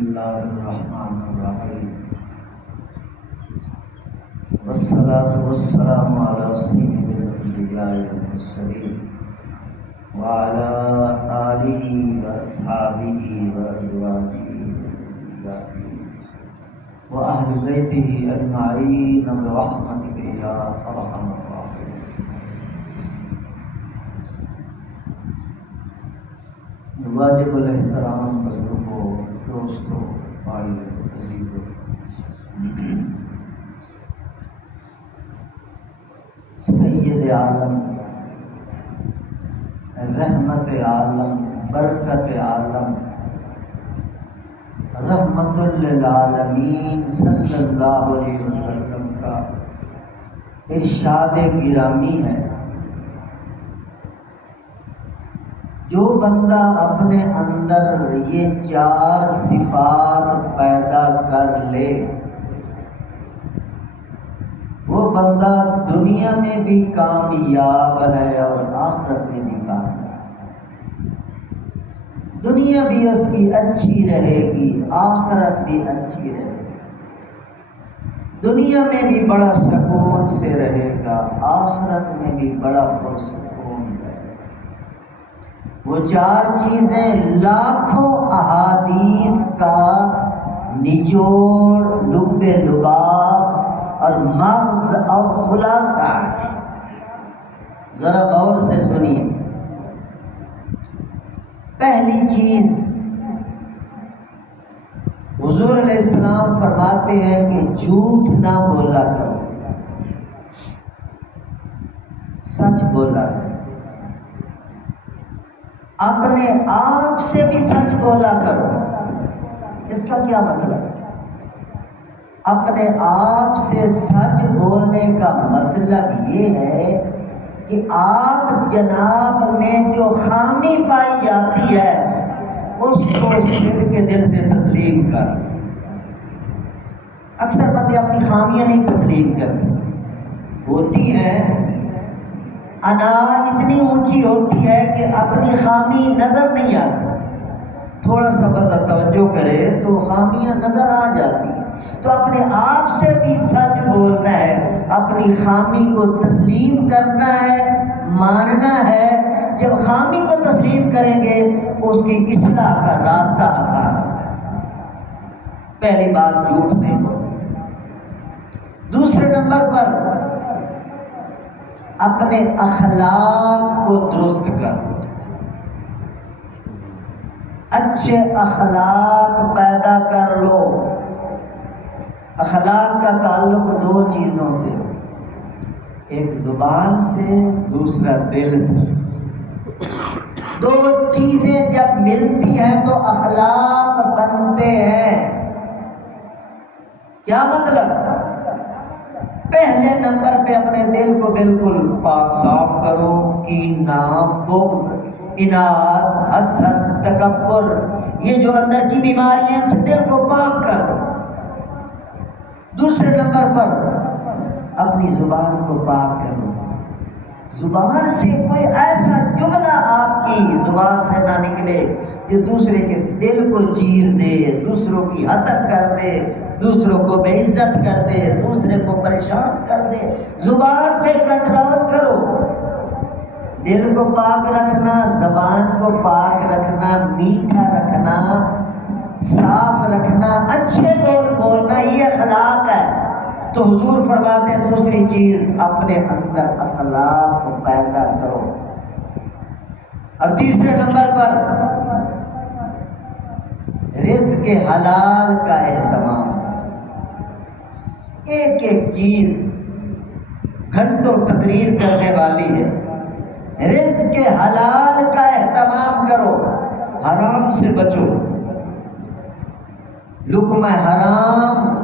الله الرحمن الرحيم والصلاة والسلام على سيد الأنبياء والمرسلين وعلى آله وأصحابه وأزواجه وأهل بيته أجمعين برحمتك يا أرحم الراحمين. واجب الاحترام بزرگوں، دوستوں، بھائیوں، عزیزوں، سید عالم، رحمت عالم، برکت عالم، رحمت للعالمین صلی اللہ علیہ وسلم کا ارشاد گرامی ہے، جو بندہ اپنے اندر یہ چار صفات پیدا کر لے وہ بندہ دنیا میں بھی کامیاب ہے اور آخرت میں بھی کامیاب۔ دنیا بھی اس کی اچھی رہے گی، آخرت بھی اچھی رہے گی۔ دنیا میں بھی بڑا سکون سے رہے گا، آخرت میں بھی بڑا پرسکون رہے گا۔ وہ چار چیزیں لاکھوں احادیث کا نچوڑ، لب لباب اور مغز اور خلاصہ ہے۔ ذرا غور سے سنیے۔ پہلی چیز، حضور علیہ السلام فرماتے ہیں کہ جھوٹ نہ بولا کرو، سچ بولا کرو۔ اپنے آپ سے بھی سچ بولا کرو۔ اس کا کیا مطلب؟ اپنے آپ سے سچ بولنے کا مطلب یہ ہے کہ آپ جناب میں جو خامی پائی جاتی ہے اس کو صدق کے دل سے تسلیم کر۔ اکثر بندے اپنی خامیاں نہیں تسلیم کرتے، ہوتی ہیں انا اتنی اونچی ہوتی ہے کہ اپنی خامی نظر نہیں آتی، تھوڑا سا بندہ توجہ کرے تو خامیاں نظر آ جاتی ہیں۔ تو اپنے آپ سے بھی سچ بولنا ہے، اپنی خامی کو تسلیم کرنا ہے، ماننا ہے۔ جب خامی کو تسلیم کریں گے اس کی اصلاح کا راستہ آسان ہوتا ہے۔ پہلی بات، جھوٹ نہیں بولنا۔ دوسرے نمبر پر اپنے اخلاق کو درست کرو، اچھے اخلاق پیدا کر لو۔ اخلاق کا تعلق دو چیزوں سے، ایک زبان سے، دوسرا دل سے۔ دو چیزیں جب ملتی ہیں تو اخلاق بنتے ہیں۔ کیا مطلب؟ پہلے نمبر پہ اپنے دل کو بالکل پاک صاف کرو۔ کینہ، بغض، اناد، حسد، تکبر، یہ جو اندر کی بیماریاں ہیں ان سے دل کو پاک کر دو۔ دوسرے نمبر پر اپنی زبان کو پاک کرو۔ زبان سے کوئی ایسا جملہ آپ کی زبان سے نہ نکلے جو دوسرے کے دل کو چیر دے، دوسروں کی ہتک کر دے، دوسروں کو بے عزت کر دے، دوسرے کو پریشان کر دے۔ زبان پہ کنٹرول کرو۔ دل کو پاک رکھنا، زبان کو پاک رکھنا، میٹھا رکھنا، صاف رکھنا، اچھے بول بولنا، یہ اخلاق ہے۔ تو حضور فرماتے ہیں دوسری چیز، اپنے اندر اخلاق کو پیدا کرو۔ اور تیسرے نمبر پر رزق حلال کا اہتمام کرو۔ ایک ایک چیز گھنٹوں تقریر کرنے والی ہے۔ رزق حلال کا اہتمام کرو، حرام سے بچو۔ لقمہ حرام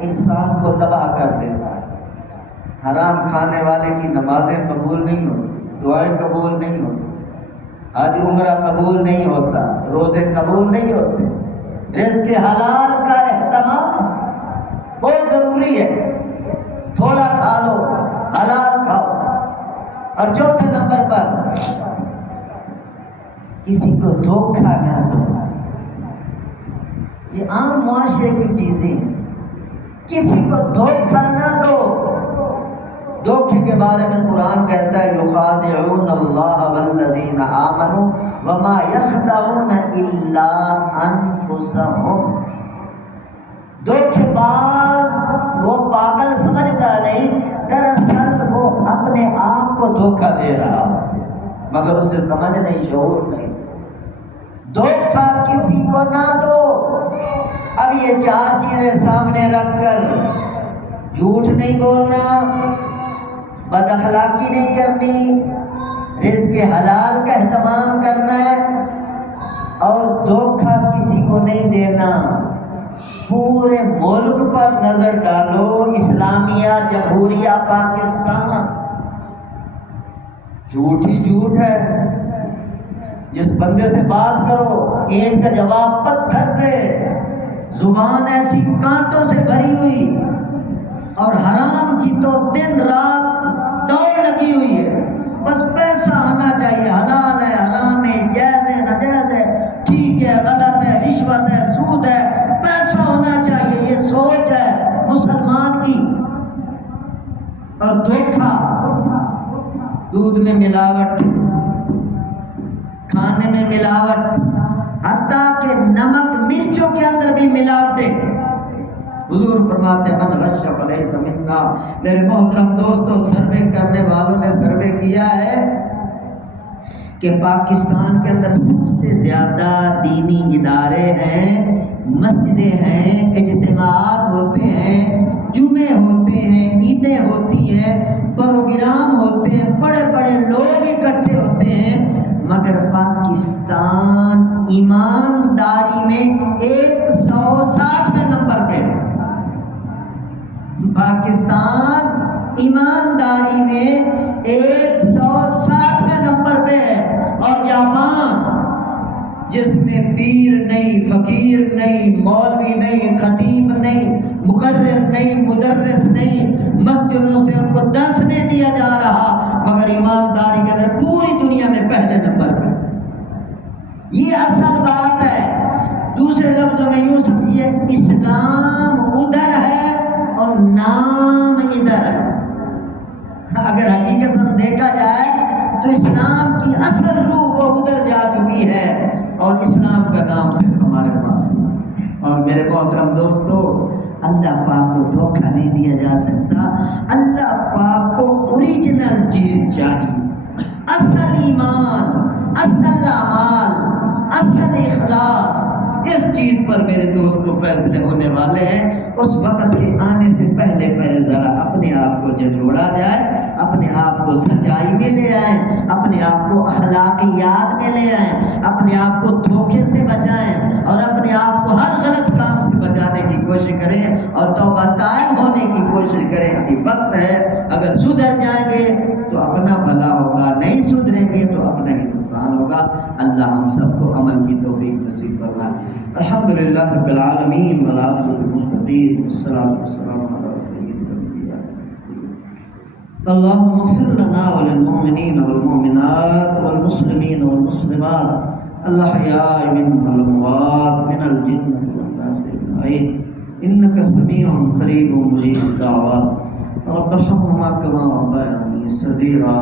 انسان کو تباہ کر دیتا ہے۔ حرام کھانے والے کی نمازیں قبول نہیں ہوتی، دعائیں قبول نہیں ہوتی، حج عمرہ قبول نہیں ہوتا، روزے قبول نہیں ہوتے۔ رزق حلال کا اہتمام بہت ضروری ہے۔ تھوڑا کھا لو، حلال کھاؤ۔ اور چوتھے نمبر پر کسی کو دھوکہ نہ دو۔ یہ عام معاشرے کی چیزیں ہیں. کسی کو دھوکہ نہ دو. دھوکے کے بارے میں قرآن کہتا ہے یخادعون اللہ والذین آمنوا وما یخدعون الا انفسهم. دھوکے باز وہ پاگل سمجھتا نہیں، دراصل وہ اپنے آپ کو دھوکہ دے رہا مگر اسے سمجھ نہیں، شعور نہیں. دھوکہ کسی کو نہ دو. اب یہ 4 چیزیں سامنے رکھ کر جھوٹ نہیں بولنا، بد اخلاقی نہیں کرنی، رزق حلال کا اہتمام کرنا ہے اور دھوکہ کسی کو نہیں دینا. پورے ملک پر نظر ڈالو، اسلامیہ جمہوریہ پاکستان جھوٹ ہی جھوٹ ہے. جس بندے سے بات کرو اینٹ کا جواب پتھر سے، زبان ایسی کانٹوں سے بھری ہوئی، اور حرام کی تو دن رات دوڑ لگی ہوئی ہے. بس پیسہ آنا چاہیے، حلال ہے حرام ہے جائز ہے ناجائز ہے ٹھیک ہے غلط ہے رشوت ہے سود ہے، پیسہ ہونا چاہیے، یہ سوچ ہے مسلمان کی. اور دھوکہ، دودھ میں ملاوٹ، کھانے میں ملاوٹ، حتیٰ کہ نمک مرچوں کے اندر بھی ملاوٹیں. حضور فرماتے ہیں من غش فلیس منا. میرے محترم دوستو، سروے کرنے والوں نے سروے کیا ہے کہ پاکستان کے اندر سب سے زیادہ دینی ادارے ہیں، مسجدیں ہیں، اجتماعات ہوتے ہیں، جمعے ہوتے ہیں، عیدیں ہوتی ہیں، پروگرام ہوتے ہیں، بڑے بڑے لوگ اکٹھے ہوتے ہیں، مگر پاکستان ایمانداری میں 160ویں نمبر پہ. پاکستان ایمانداری میں 160ویں نمبر پہ ہے. اور جاپان جس میں پیر نہیں، فقیر نہیں، مولوی نہیں، خطیب نہیں، مقرر نہیں، مدرس نہیں، مسجدوں سے ان کو درس نہیں دیا جا رہا، مگر ایمانداری کے اندر پوری دنیا میں پہلے نمبر پہ. یہ اصل بات ہے. دوسرے لفظوں میں یوں سمجھیے، اسلام ادھر ہے اور نام ادھر ہے. اگر حقیقت دیکھا جائے تو اسلام کی اصل روح وہ ادھر جا چکی ہے اور اسلام کا نام صرف ہمارے پاس ہے. اور میرے محترم دوستو، اللہ پاک کو دھوکہ نہیں دیا جا سکتا. اللہ پاک کو اوریجنل چیز چاہیے، اصل ایمان، اصل اعمال، اصل اخلاص. اس چیز پر میرے دوستو فیصلے ہونے والے ہیں. اس وقت کے آنے سے پہلے ذرا اپنے آپ کو جھجوڑا جائے، اپنے آپ کو سچائی میں لے آئیں، اپنے آپ کو اخلاقیات میں لے آئیں، اپنے آپ کو دھوکے سے بچائیں اور اپنے آپ کو ہر غلط کام سے بچانے کی کوشش کریں اور توبہ طائب ہونے کی کوشش کریں. ابھی وقت ہے. اگر سدھر جائیں گے تو اپنا بھلا ہوگا، نہیں سدھریں گے تو اپنا ہی نقصان ہوگا. اللہ ہم سب کو عمل کی توفیق نصیب فرمائے. الحمدللہ رب العالمین والعاقبۃ للمتقین والصلاۃ والسلام علی سید الانبیاء والمرسلین. اللهم اغفر لنا وللمؤمنین والمؤمنات والمسلمین والمسلمات الاحیاء منهم والاموات من الجنة والناس اجمعین انك سمیع قریب مجیب الدعوات. رب ارحمهما كما ربياني صغيرا.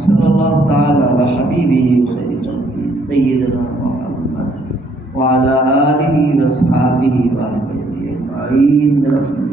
صلی اللہ تعالی علی حبیبہ خیر خلقہ سیدنا محمد وعلى آلہ واصحابہ واہل بیتہ اجمعین.